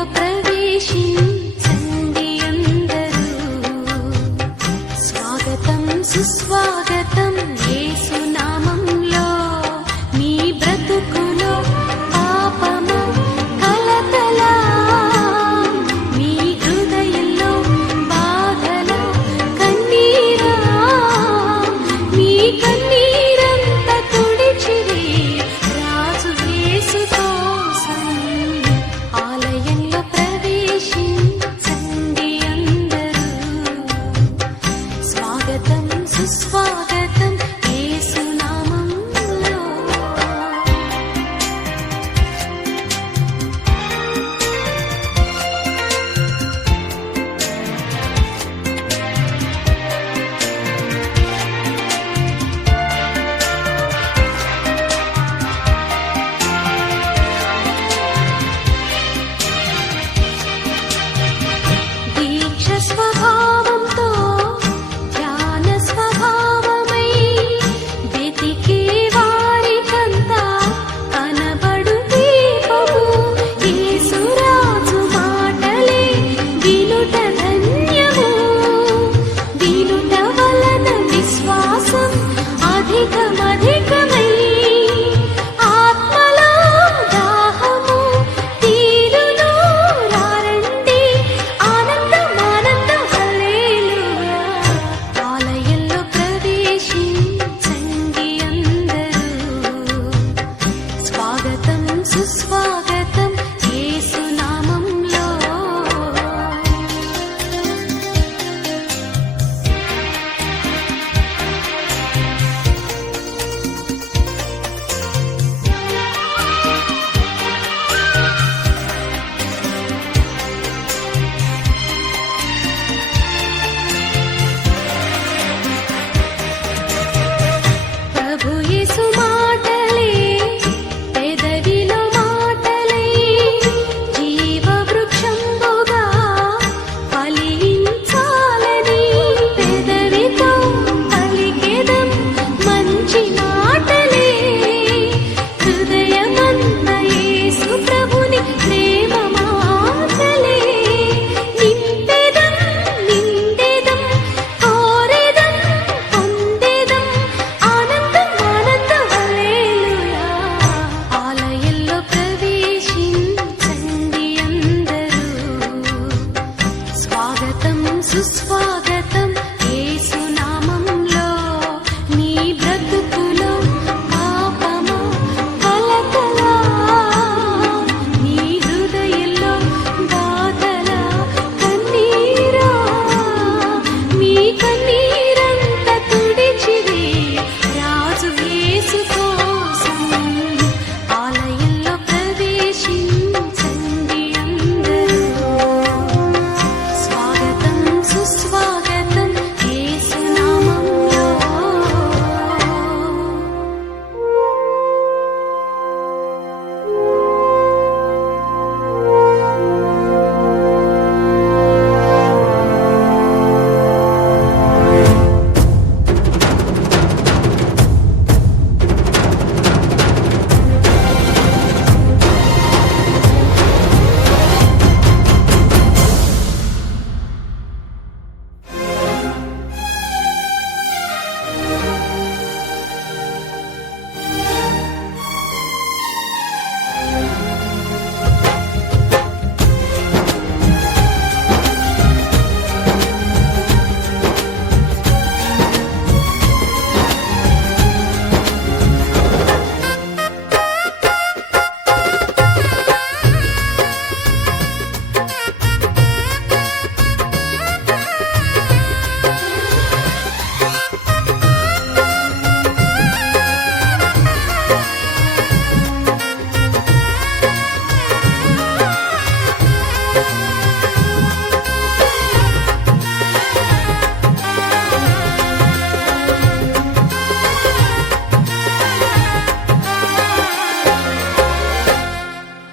ఆలయంలో ప్రవేశించండి అందరూ. స్వాగతం సుస్వాగతం యేసు నామంలో. మీ బ్రతుకులో పాపము కలతల, మీ హృదయంలో బాధల కన్నీరా, మీ కన్నీరంతా తుడిచిరి రాజు యేసు కోసం. ఆలయంలో ప్రవేశించండి అందరూ. స్వాగతం సుస్వాగతం యేసు నామంలో. దీక్ష స్వభావంతో ధ్యాన స్వభావమై వెతికే వారికంతా కనబడు దీపము. యేసురాజు మాటలే వినుట ధన్యము. వినుట వలన విశ్వాసం అధికమధికమై ఆత్మలో దాహము తీరును. రారండి ఆనందం ఆనందం హల్లెలూయా. ఆలయంలో ప్రవేశించండి అందరూ. స్వాగతం సుస్వాగతం యేసు నామంలో. ప్రభు యేసు మాటలే పెదవిలో మాటలై జీవ వృక్షంబుగా ఫలించాలని పెదవితో పలికెదం మంచి మాటలే. హృదయమన్న యేసు ప్రభుని ప్రేమ మాటలే. నింపెదం నిండెదం కోరెదం పొందెదం ఆనందం ఆనందం హల్లెలూయా. ఆలయంలో ప్రవేశించండి అందరూ. స్వాగతం సుస్వాగతం యేసు నామంలో. నీ బ్రతుకులో పాపము కలతల, నీ హృదయంలో బాధల కన్నీరా, మీ కన్నీరంతా తుడిచిరి రాజు యేసు కోసం. ఆలయంలో ప్రవేశించండి అందరూ. స్వాగతం సుస్వాగతం యేసు నామంలో.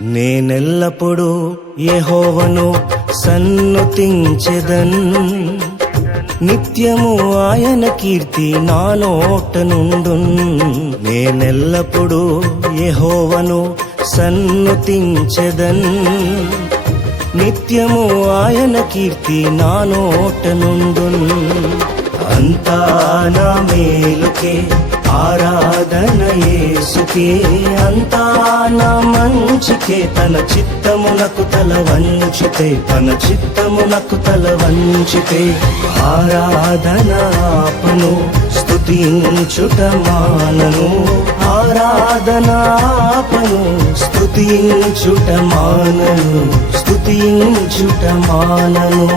నేనెల్లప్పుడూ యెహోవాను సన్నుతించెదన్. నిత్యము ఆయన కీర్తి నా నోట నుండున్. నేనెల్లప్పుడూ యెహోవాను సన్నుతించెదన్. నిత్యము ఆయన కీర్తి నా నోట నుండున్. అంతా నా మేలుకే ఆరాధన యేసుకే, అంతా నా మంచికే. తన చిత్తమునకు తల వంచితే, తన చిత్తమునకు తల వంచితే ఆరాధన ఆపను, స్తుతించుట మానను. ఆరాధన ఆపను, స్తుతించుట మానను, స్తుతించుట మానను.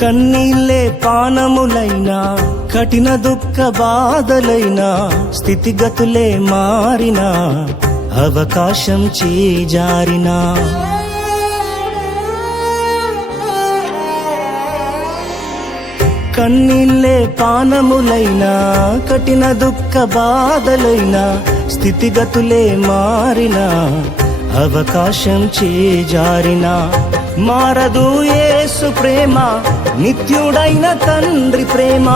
కన్నీళ్ళే పానములైనా, కఠిన దుఃఖ బాధలైనా, స్థితిగతులే మారినా, అవకాశం చేజారినా, కన్నీళ్ళే పానములైనా, కఠిన దుఃఖ బాధలైనా, స్థితిగతులే మారినా, అవకాశం చేజారినా, మారదు యేసు ప్రేమ, నిత్యుడైన తండ్రి ప్రేమ.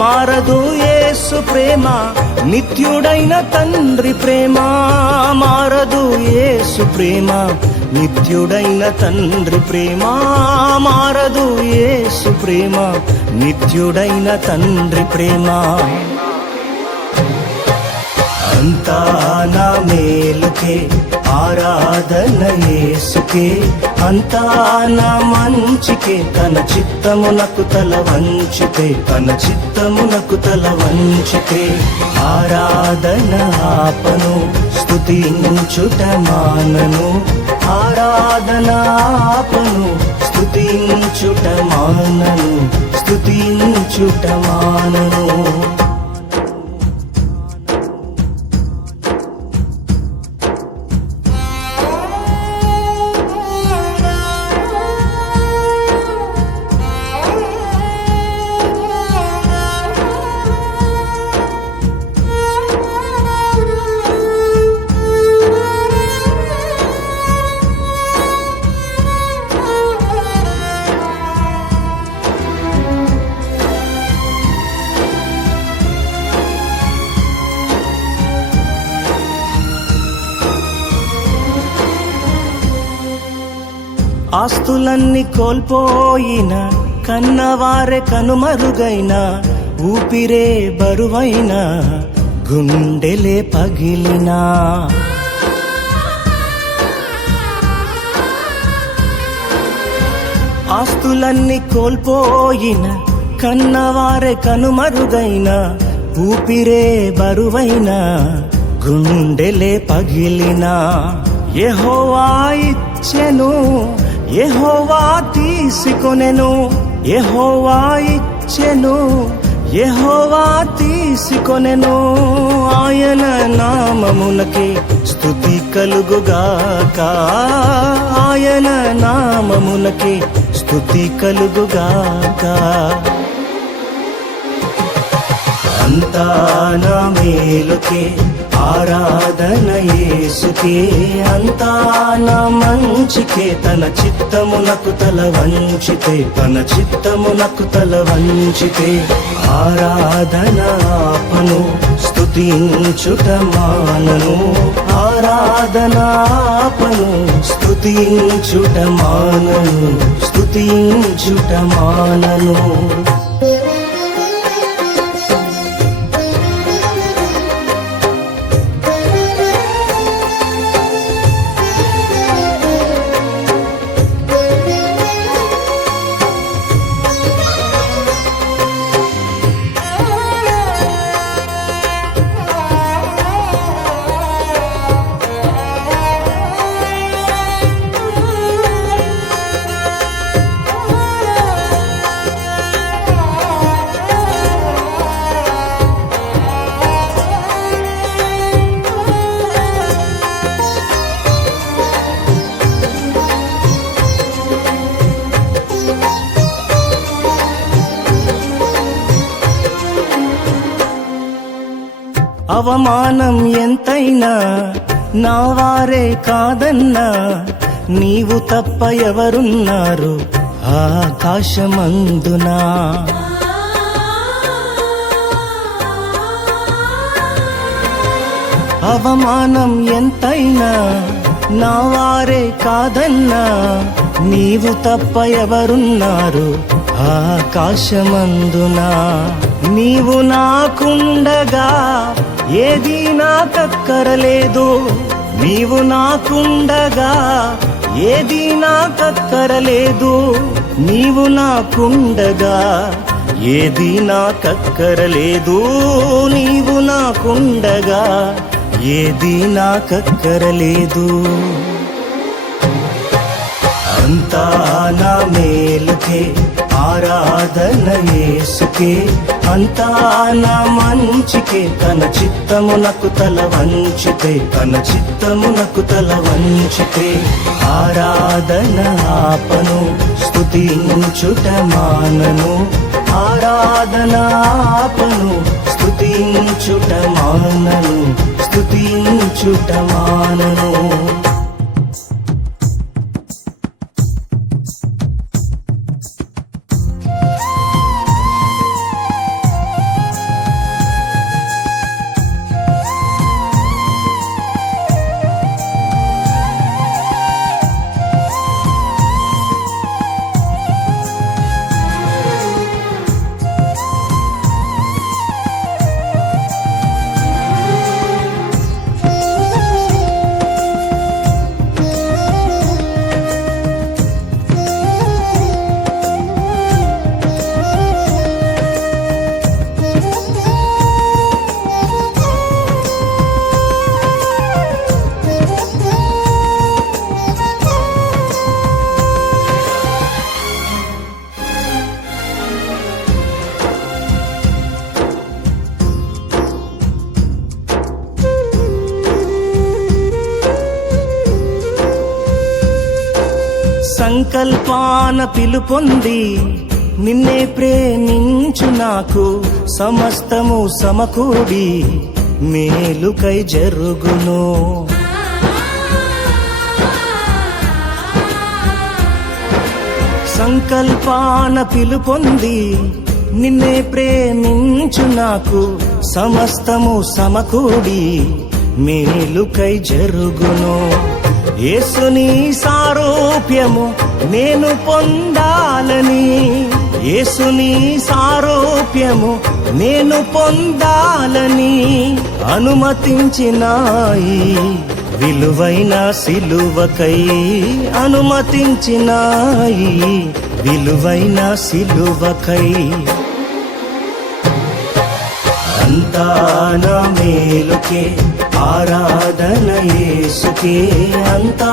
మారదు యేసు ప్రేమ, నిత్యుడైన తండ్రి ప్రేమ. మారదు యేసు ప్రేమ, నిత్యుడైన తండ్రి ప్రేమ. మారదు యేసు ప్రేమ, నిత్యుడైన తండ్రి ప్రేమ. అంతా నా మేలుకే ఆరాధన యేసుకే, అంతా నా మంచికే. తన చిత్తమునకు తల వంచితే, తన చిత్తమునకు తల వంచితే ఆరాధన ఆపను, స్తుతించుట మానను. ఆరాధన ఆపను, స్తుతించుట మానను, స్తుతించుట మానను. ఆస్తులన్నీ కోల్పోయిన, కన్నవారే కనుమరుగైన, ఊపిరే బరువైన, గుండెలే పగిలినా, ఆస్తులన్నీ కోల్పోయిన, కన్నవారే కనుమరుగైన, ఊపిరే బరువైన, గుండెలే పగిలినా, యెహోవా ఇచ్చెను, యెహోవా తీసుకొనెను. యెహోవా ఇచ్చెను, యెహోవా తీసుకొనెను. ఆయన నామమునకే స్తుతి కలుగుగాక, ఆయన నామమునకే స్తుతి కలుగుగాక. అంతా నా మేలుకే ఆరాధన యేసుకే, అంతా నా మంచికే. తన చిత్తమునకు తల వంచితే, తన చిత్తమునకు తల వంచితే ఆరాధన ఆపను, స్తుతించుట మానను. ఆరాధన ఆపను, స్తుతించుట మానను, స్తుతించుట మానను. అవమానం ఎంతైనా నా వారే కాదన్నా, నీవు తప్ప ఎవరున్నారు ఆకాశమందునా. అవమానం ఎంతైనా నా వారే కాదన్నా, నీవు తప్ప ఎవరున్నారు ఆకాశమందునా. నీవు నాకుండగా ఏదీ నాకక్కరలేదు, నీవు నాకుండగా ఏదీ నాకక్కరలేదు, నీవు నాకుండగా ఏదీ నాకక్కరలేదు, నీవు నాకుండగా ఏదీ నాకక్కరలేదు. అంతా నా మేలుకే ఆరాధన యేసుకే, అంతా నా మంచికే, తన చిత్తమునకు తల వంచితే, తన చిత్తమునకు తల వంచితే. ఆరాధన ఆపను, స్తుతించుట మానను, ఆరాధన ఆపను, స్తుతించుట మానను, స్తుతించుట మానను. సంకల్పాన పిలుపొంది నిన్నే ప్రేమించు నాకు, సమస్తము సమకూడి మేలుకై జరుగును. సంకల్పాన పిలుపొంది నిన్నే ప్రేమించు నాకు, సమస్తము సమకూడి మేలుకై జరుగును. యేసుని సారూప్యము నేను పొందాలని, యేసుని సారూప్యము నేను పొందాలని అనుమతించినాయి విలువైన సిలువకై, అనుమతించినాయి విలువైన సిలువకై. అంతా నా మేలుకే ఆరాధన యేసుకే, అంతా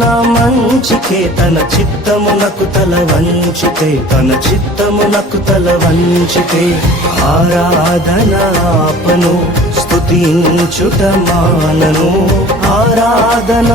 నా మంచికే, తన చిత్తమునకు తల వంచితే, తన చిత్తమునకు తల వంచితే. ఆరాధన ఆపను, స్తుతించుట మానను, ఆరాధన